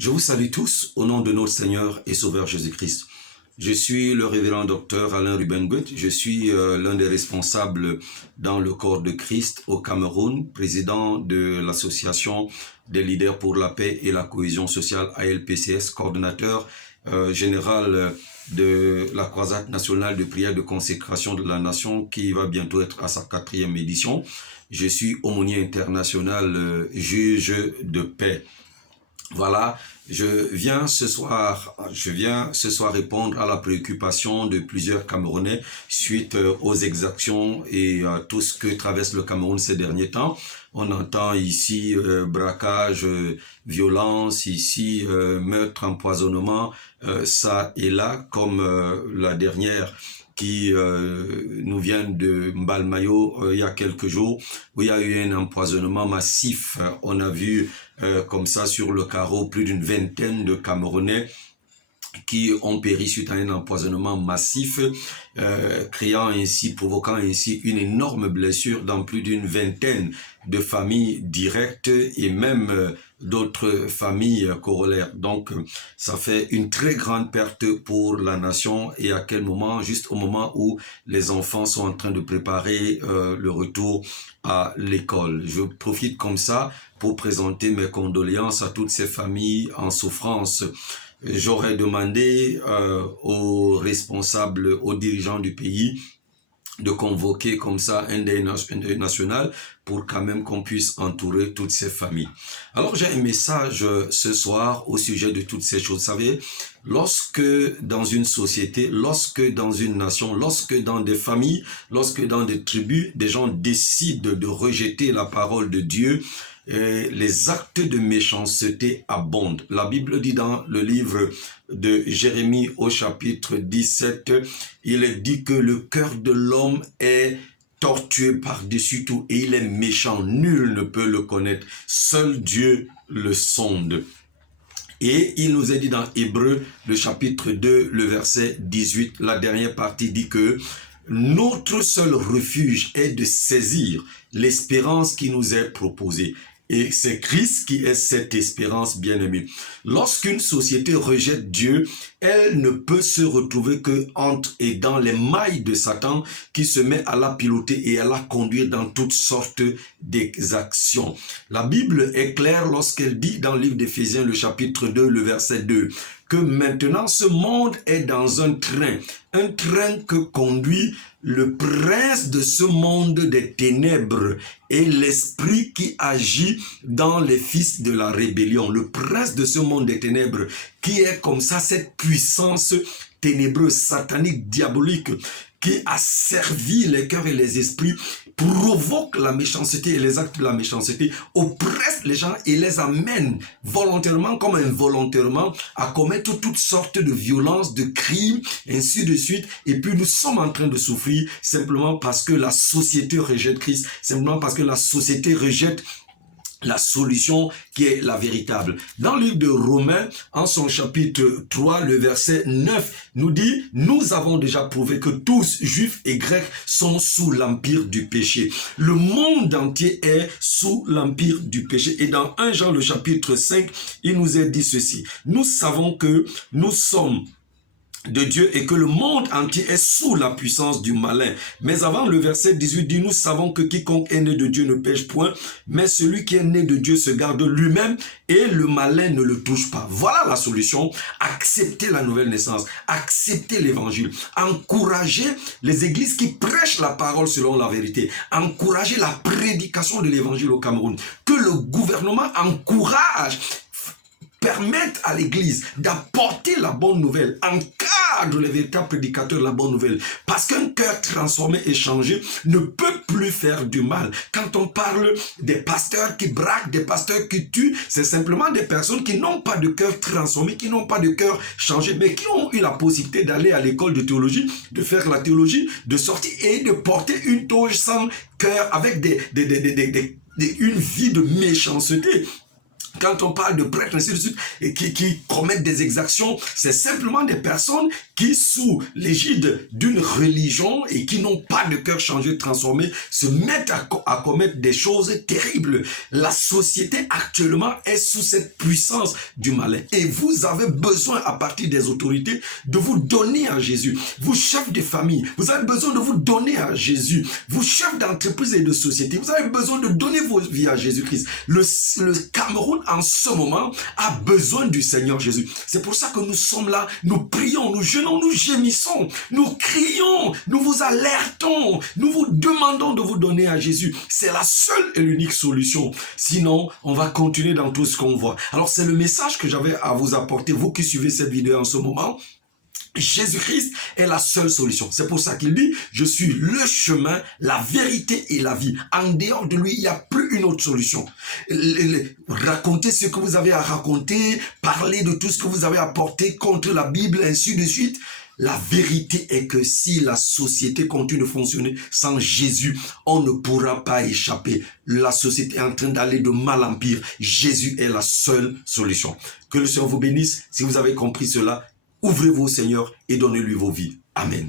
Je vous salue tous au nom de notre Seigneur et Sauveur Jésus-Christ. Je suis le révérend docteur Alain Ruben Goethe. Je suis l'un des responsables dans le corps de Christ au Cameroun, président de l'association des leaders pour la paix et la cohésion sociale ALPCS, coordonnateur général de la croisade nationale de prière de consécration de la nation qui va bientôt être à sa 4e édition. Je suis aumônier international, juge de paix. Voilà, je viens ce soir répondre à la préoccupation de plusieurs Camerounais suite aux exactions et à tout ce que traverse le Cameroun ces derniers temps. On entend ici braquage, violence, ici meurtre, empoisonnement, ça et là, comme la dernière qui nous vient de Mbalmayo il y a quelques jours, où il y a eu un empoisonnement massif. On a vu comme ça sur le carreau plus d'une vingtaine de Camerounais qui ont péri suite à un empoisonnement massif, provoquant ainsi une énorme blessure dans plus d'une vingtaine de familles directes et même d'autres familles corollaires. Donc, ça fait une très grande perte pour la nation. Et à quel moment? Juste au moment où les enfants sont en train de préparer le retour à l'école. Je profite comme ça pour présenter mes condoléances à toutes ces familles en souffrance. J'aurais demandé aux responsables, aux dirigeants du pays de convoquer comme ça un deuil national pour quand même qu'on puisse entourer toutes ces familles. Alors j'ai un message ce soir au sujet de toutes ces choses. Vous savez, lorsque dans une société, lorsque dans une nation, lorsque dans des familles, lorsque dans des tribus, des gens décident de rejeter la parole de Dieu, les actes de méchanceté abondent. La Bible dit dans le livre de Jérémie au chapitre 17, il est dit que le cœur de l'homme est tortueux par-dessus tout et il est méchant. Nul ne peut le connaître. Seul Dieu le sonde. Et il nous est dit dans Hébreux, le chapitre 2, le verset 18, la dernière partie dit que notre seul refuge est de saisir l'espérance qui nous est proposée. Et c'est Christ qui est cette espérance bien-aimée. Lorsqu'une société rejette Dieu, elle ne peut se retrouver que entre et dans les mailles de Satan qui se met à la piloter et à la conduire dans toutes sortes d'exactions. La Bible est claire lorsqu'elle dit dans le livre d'Éphésiens, le chapitre 2, le verset 2, que maintenant ce monde est dans un train que conduit le prince de ce monde des ténèbres et l'esprit qui agit dans les fils de la rébellion. Le prince de ce monde des ténèbres qui est comme ça cette puissance ténébreuse, satanique, diabolique, qui a servi les cœurs et les esprits, provoque la méchanceté et les actes de la méchanceté, oppresse les gens et les amène volontairement comme involontairement à commettre toutes sortes de violences, de crimes, ainsi de suite. Et puis nous sommes en train de souffrir simplement parce que la société rejette Christ, simplement parce que la société rejette la solution qui est la véritable. Dans le livre de Romains, en son chapitre 3, le verset 9, nous dit, nous avons déjà prouvé que tous, juifs et grecs, sont sous l'empire du péché. Le monde entier est sous l'empire du péché. Et dans 1 Jean, le chapitre 5, il nous est dit ceci. Nous savons que nous sommes de Dieu et que le monde entier est sous la puissance du malin. Mais avant, le verset 18 dit, nous savons que quiconque est né de Dieu ne pêche point, mais celui qui est né de Dieu se garde lui-même et le malin ne le touche pas. Voilà la solution. Accepter la nouvelle naissance, accepter l'évangile, encourager les églises qui prêchent la parole selon la vérité, encourager la prédication de l'évangile au Cameroun, que le gouvernement encourage, permettre à l'église d'apporter la bonne nouvelle, encadre les véritables prédicateurs de la bonne nouvelle. Parce qu'un cœur transformé et changé ne peut plus faire du mal. Quand on parle des pasteurs qui braquent, des pasteurs qui tuent, c'est simplement des personnes qui n'ont pas de cœur transformé, qui n'ont pas de cœur changé, mais qui ont eu la possibilité d'aller à l'école de théologie, de faire la théologie, de sortir et de porter une toge sans cœur avec une vie de méchanceté. Quand on parle de prêtres, ainsi de suite, et qui commettent des exactions, c'est simplement des personnes qui, sous l'égide d'une religion et qui n'ont pas de cœur changé, transformé, se mettent à commettre des choses terribles. La société actuellement est sous cette puissance du malin. Et vous avez besoin, à partir des autorités, de vous donner à Jésus. Vous, chefs de famille, vous avez besoin de vous donner à Jésus. Vous, chefs d'entreprise et de société, vous avez besoin de donner vos vies à Jésus-Christ. Le Cameroun, en ce moment, a besoin du Seigneur Jésus. C'est pour ça que nous sommes là, nous prions, nous jeûnons, nous gémissons, nous crions, nous vous alertons, nous vous demandons de vous donner à Jésus. C'est la seule et l'unique solution. Sinon, on va continuer dans tout ce qu'on voit. Alors, c'est le message que j'avais à vous apporter, vous qui suivez cette vidéo en ce moment. Jésus-Christ est la seule solution. C'est pour ça qu'il dit, je suis le chemin, la vérité et la vie. En dehors de lui, il n'y a plus une autre solution. Racontez ce que vous avez à raconter, parlez de tout ce que vous avez apporté contre la Bible, ainsi de suite. La vérité est que si la société continue de fonctionner sans Jésus, on ne pourra pas échapper. La société est en train d'aller de mal en pire. Jésus est la seule solution. Que le Seigneur vous bénisse. Si vous avez compris cela, ouvrez-vous au Seigneur et donnez-lui vos vies. Amen.